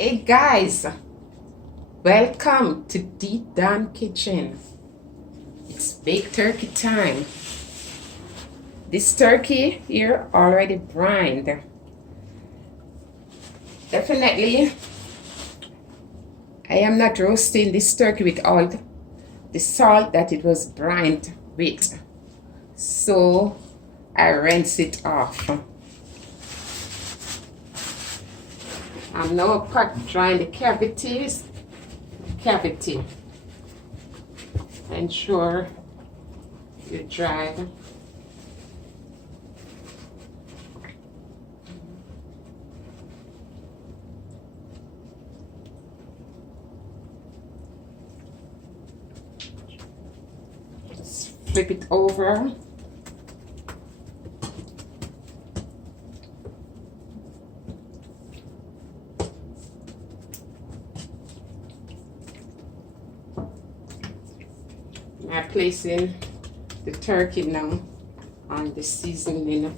Hey guys, welcome to Deep Down Kitchen. It's baked turkey time. This turkey here already brined. Definitely, I am not roasting this turkey with all the salt that it was brined with. So I rinse it off. I'm now drying the cavity. Ensure you dry. Just flip it over. I'm placing the turkey now on the seasoning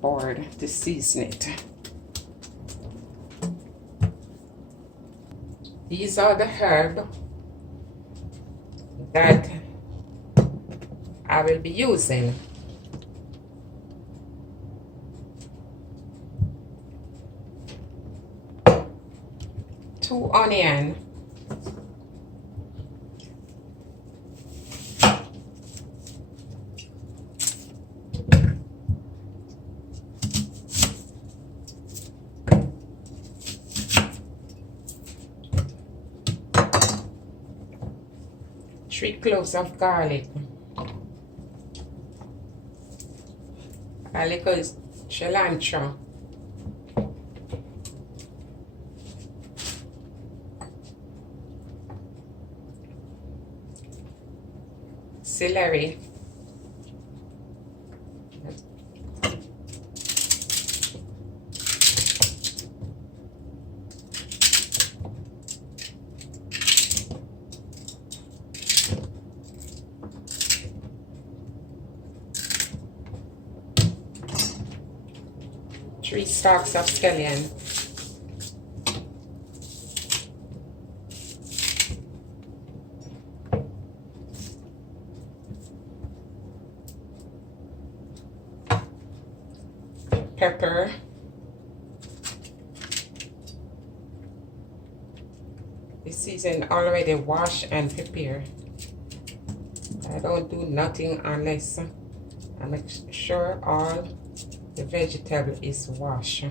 board to season it. These are the herbs that I will be using. Two onions. Three cloves of garlic. A little cilantro. Celery. Three stalks of scallion. Pepper. This is already washed and prepared. I don't do nothing unless I make sure all the vegetable is washed.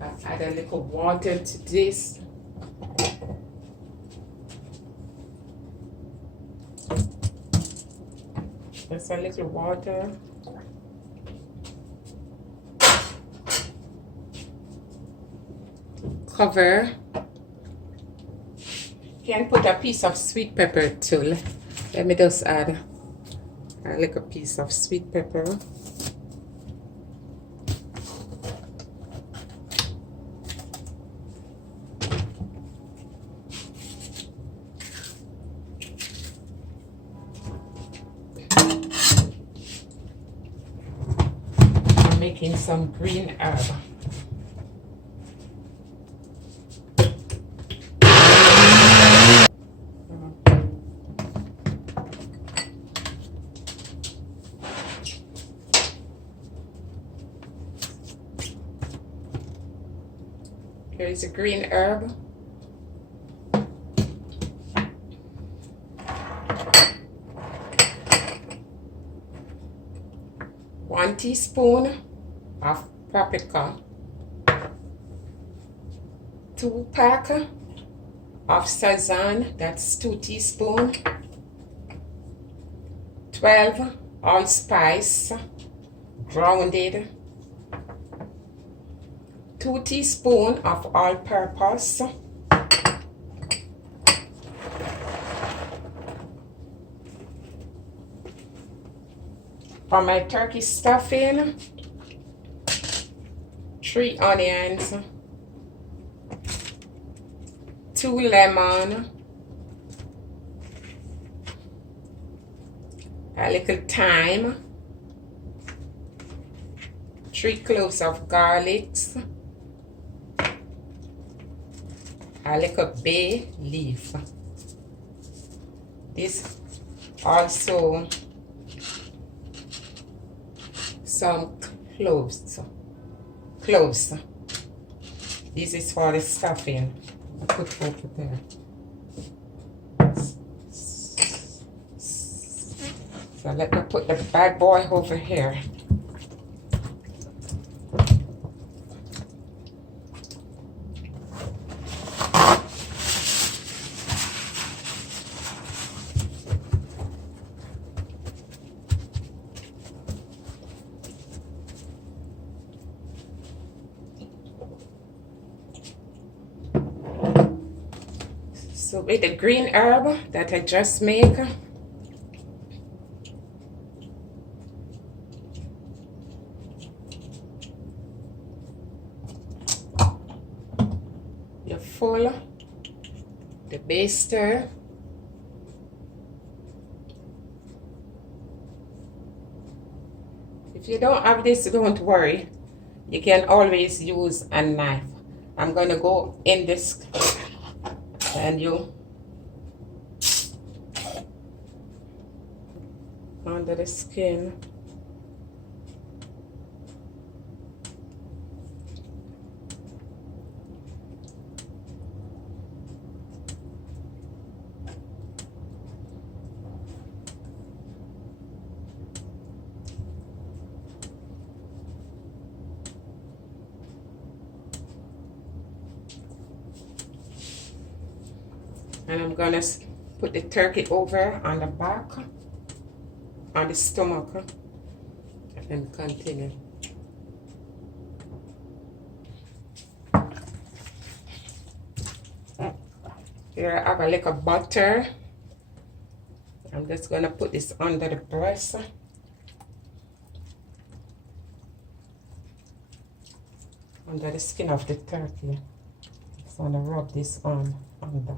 I add a little water to this. Just a little water. Cover. You can put a piece of sweet pepper too. Let me just add a little piece of sweet pepper. I'm making some green herb. Here is a green herb. One teaspoon of paprika. 2 pack of sazon, that's 2 teaspoons. 12 allspice, grounded. 2 teaspoons of all-purpose. For my turkey stuffing, 3 onions, 2 lemon, a little thyme, 3 cloves of garlic, a little bay leaf. This also some cloves. This is for the stuffing. I put over there. So let me put the bad boy over here. So with the green herb that I just make, you full the baster. If you don't have this, don't worry. You can always use a knife. I'm going to go in this and you under the skin. And I'm gonna put the turkey over on the back, on the stomach, and continue. Here I have a little butter. I'm just gonna put this under the breast. Under the skin of the turkey. Just wanna rub this on under.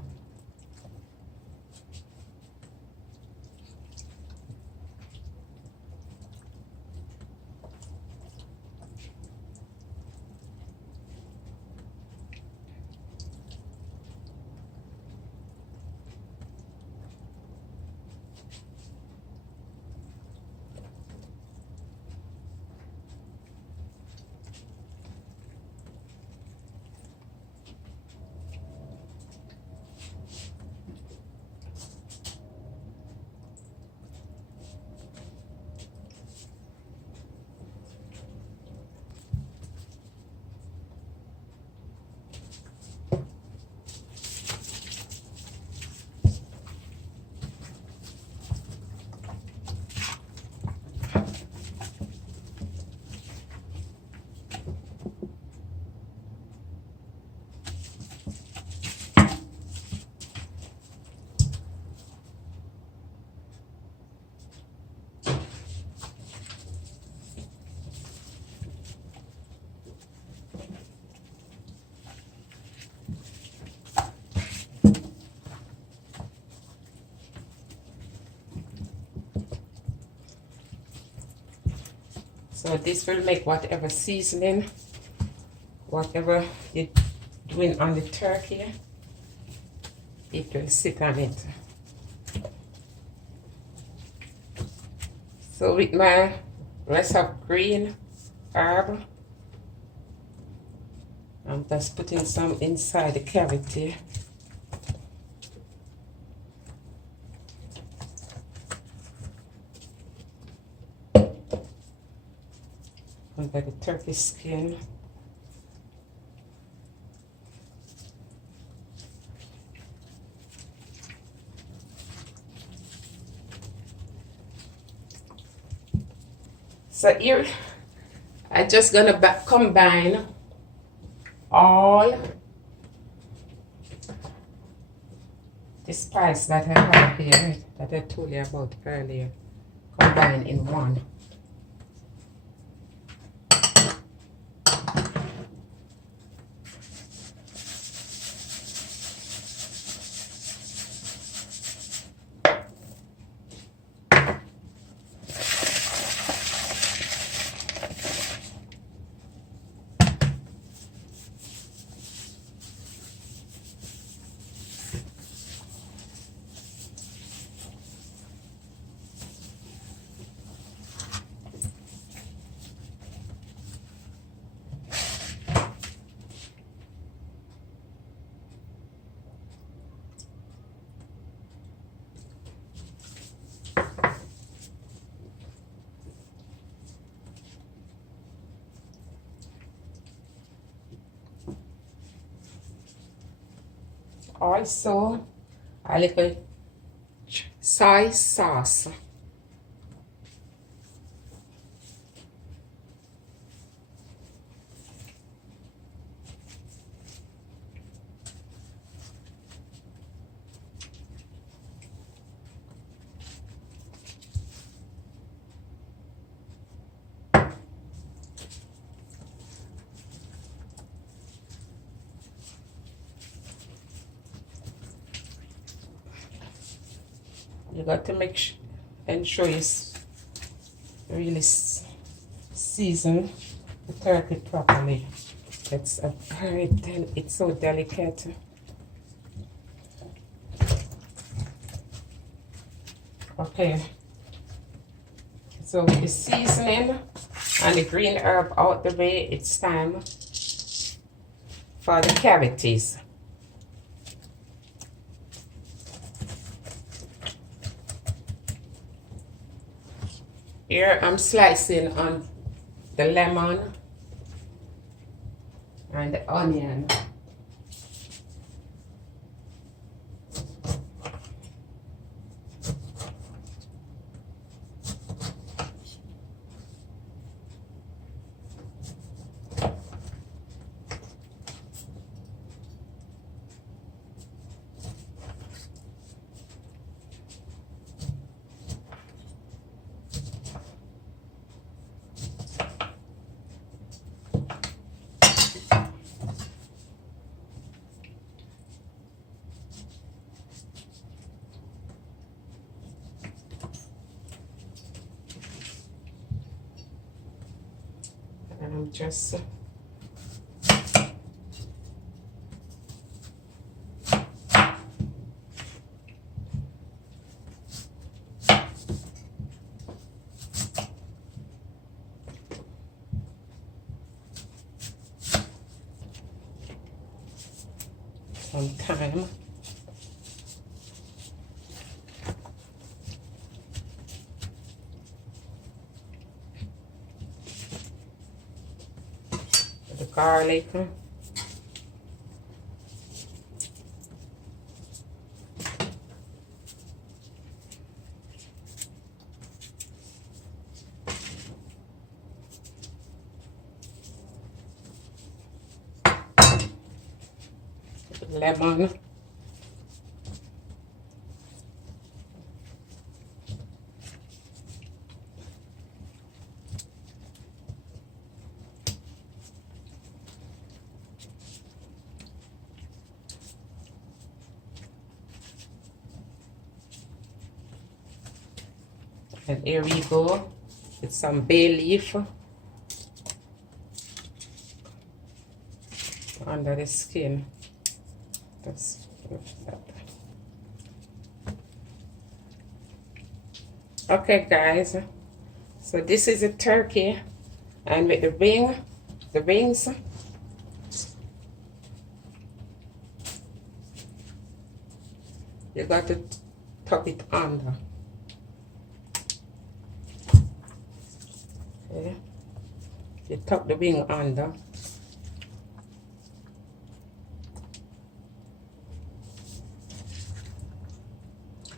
So this will make whatever seasoning, whatever you're doing on the turkey, it will sit on it. So with my rest of green herb, I'm just putting some inside the cavity. Under the turkey skin. So here, I'm just gonna combine all the spice that I have here, that I told you about earlier, combine in one. Also a little soy sauce. You got to ensure you really season the turkey properly. It's it's so delicate. Okay, so with the seasoning and the green herb out the way, it's time for the cavities. Here I'm slicing on the lemon and the onion. And I'm just some time. The garlic. Lemon. And here we go with some bay leaf under the skin. That's that. Okay, guys. So this is a turkey, and with the wings. You got to tuck it under. Okay. You tuck the wing under.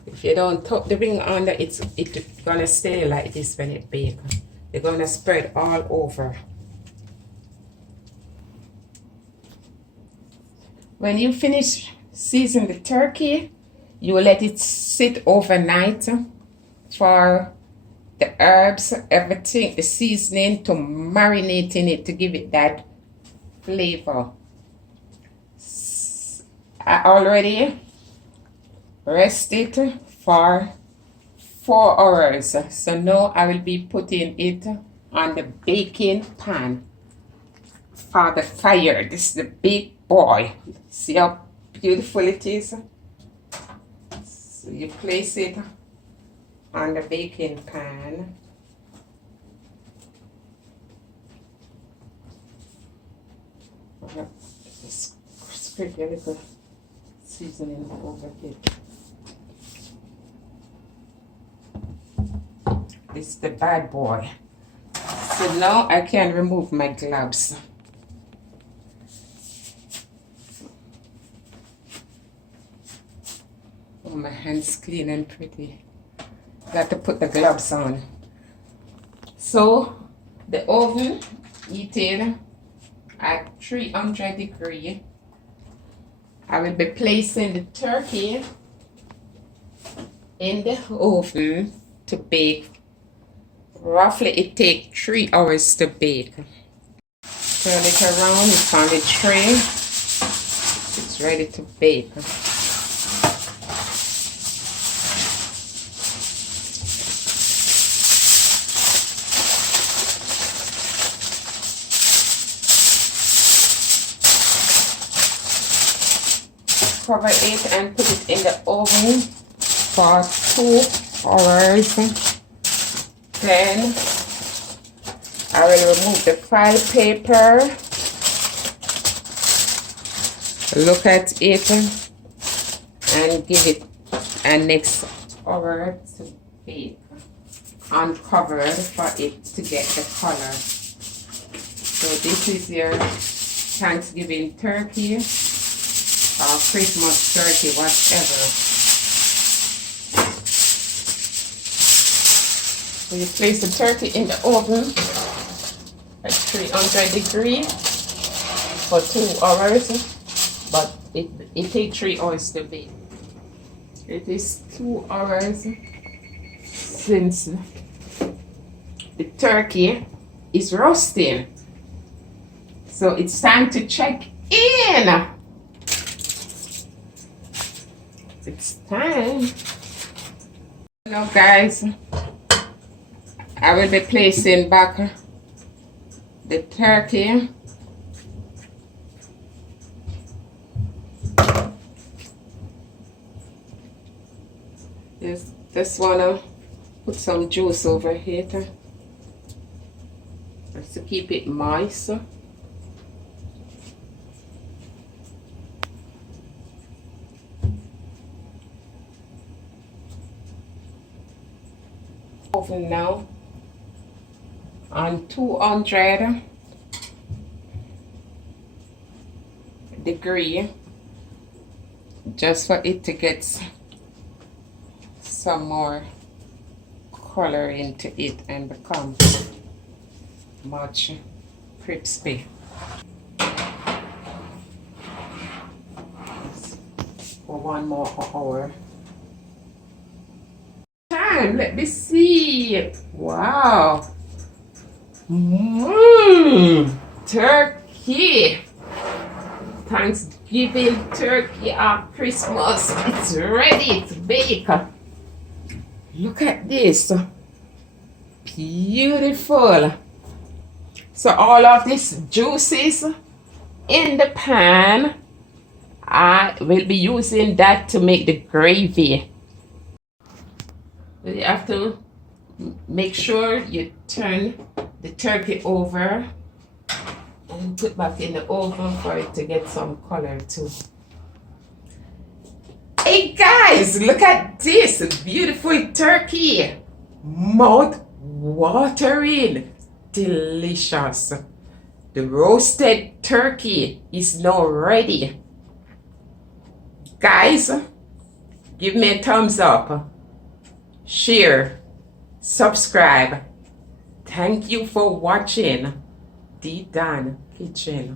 If you don't tuck the wing under, it's gonna stay like this when it bakes. You're gonna spread all over. When you finish seasoning the turkey, you will let it sit overnight for the herbs, everything, the seasoning to marinate in it to give it that flavor. I already rest it for 4 hours. So now I will be putting it on the baking pan for the fire. This is the big boy. See how beautiful it is? So you place it on the baking pan. Just scrape a little seasoning over it. This is the bad boy. So now I can remove my gloves. my hands clean and pretty. Got to put the gloves on. So the oven heated at 300 degrees. I will be placing the turkey in the oven to bake. Roughly it takes 3 hours to bake. Turn it around, it's on the tray. It's ready to bake. Cover it and put it in the oven for 2 hours. Then I will remove the file paper. Look at it and give it a next hour to bake. Uncovered for it to get the color. So this is your Thanksgiving turkey or Christmas turkey, whatever. So you place the turkey in the oven at 300 degrees for 2 hours, but it takes 3 hours to bake. It is 2 hours since the turkey is roasting. So it's time to check in. It's time. Now guys, I will be placing back the turkey. Just wanna put some juice over here just to keep it moist. Oven now on 200 degrees, just for it to get some more color into it and become much crispy. For 1 more hour. Let me see. Wow. Turkey. Thanksgiving turkey or Christmas. It's ready to bake. Look at this. Beautiful. So all of these juices in the pan, I will be using that to make the gravy. You have to make sure you turn the turkey over and put back in the oven for it to get some color too. Hey guys, look at this beautiful turkey. Mouth watering, delicious. The roasted turkey is now ready. Guys, give me a thumbs up. Share, subscribe. Thank you for watching D Dan Kitchen.